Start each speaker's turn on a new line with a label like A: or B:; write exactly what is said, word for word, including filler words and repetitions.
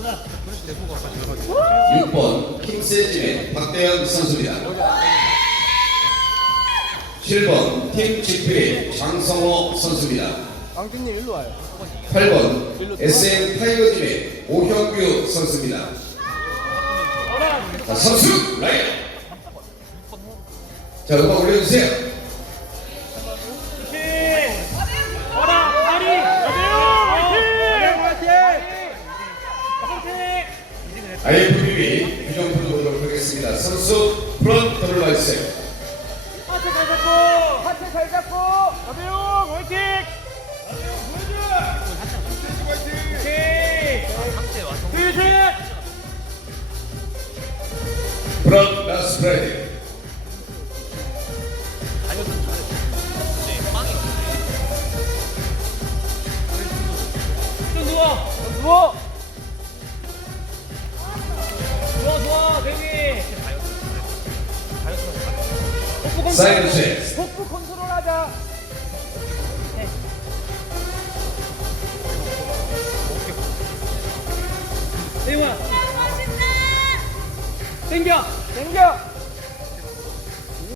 A: 육 번 킹세진의 박대현 선수입니다. 칠 번 팀 지필의 장성호 선수입니다.
B: 깡준님 일로 와요.
A: 팔 번 에스엠 타이거진의 오형규 선수입니다. 자, 선수 라인. 자, 음악 올려주세요. 아이에프비비 규정표를 보도록 하겠습니다. 선수 프런트 들어와주세요.
B: 하체 잘 잡고, 하체 잘 잡고. 가비용 화이팅.
A: 프런트 라스트 프라이드.
B: 좀 누워. 누워. 좋아 좋아 대기. 복부 컨트롤.
A: 사이드 체스.
B: 복부 컨트롤하자. 대용아. 땡겨. 땡겨.